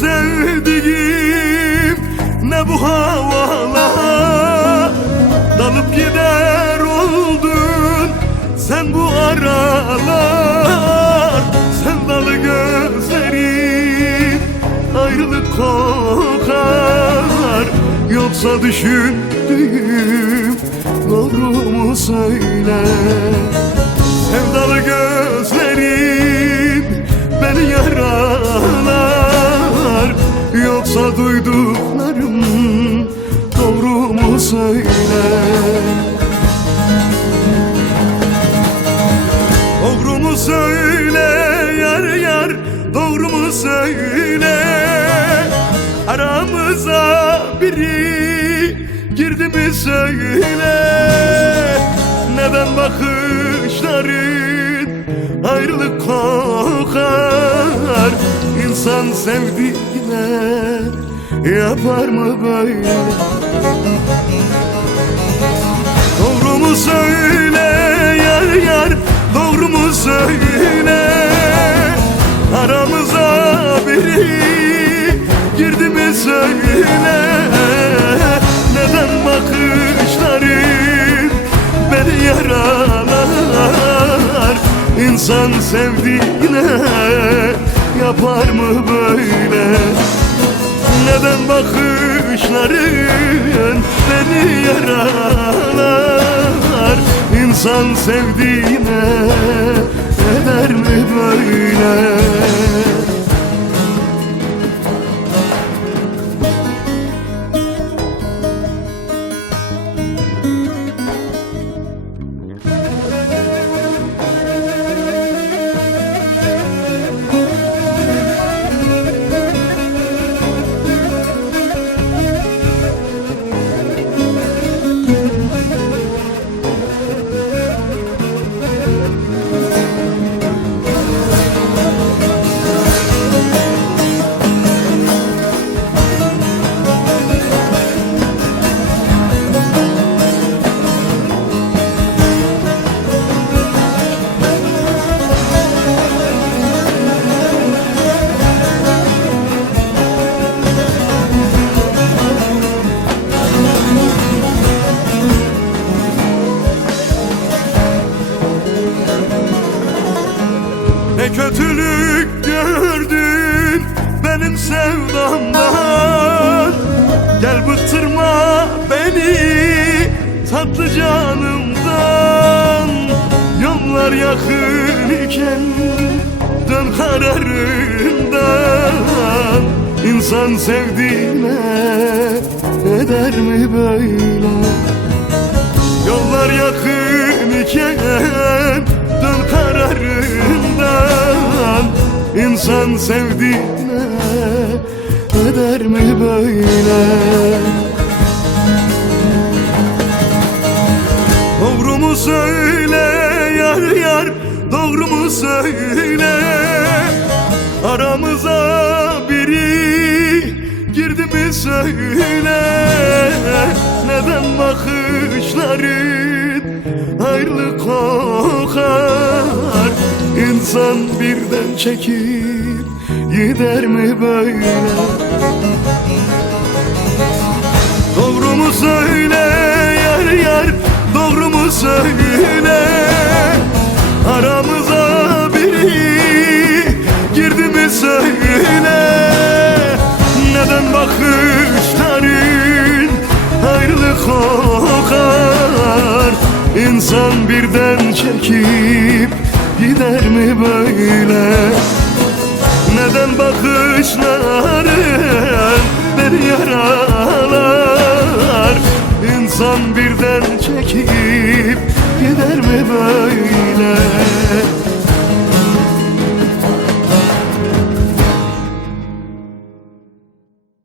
sevdiğim, ne bu havalar. Dalıp gider oldun sen bu aralar. Sevdalı gözlerin ayrılık kokar. Yoksa düşündüğüm doğru mu söyle? Sevdalı gözlerin beni yaralar. Yoksa duyduklarım doğru mu söyle? Doğru mu söyle yar yar, doğru mu söyle? Aramıza biri girdi mi söyle? Neden bakışların ayrılık kokar? İnsan sevdiğine yapar mı böyle? Doğru mu söyle yar yar, doğru mu söyle? Aramıza biri girdi mi söyle? Neden bakışların beni yaralar? İnsan sevdiğine yapar mı böyle? Neden bakışların beni yaralar? İnsan sevdiğine eder mi böyle? Ne kötülük gördün benim sevdamdan. Gel bıktırma beni tatlı canımdan. Yollar yakın iken dön kararından. İnsan sevdiğine eder mi böyle? Yollar yakın iken dön kararından. İnsan sevdiğine eder mi böyle? Doğru mu söyle yar yar, doğru mu söyle? Aramıza biri girdi mi söyle? Neden bakışların ayrılık kokar? İnsan birden çekip gider mi böyle? Doğru mu söyle yar yar, doğru mu söyle? Aramıza biri girdi mi söyle? Neden bakışların ayrılık kokar? İnsan birden çekip gider mi böyle? Neden bakışların beni yaralar? İnsan birden çekip gider mi böyle?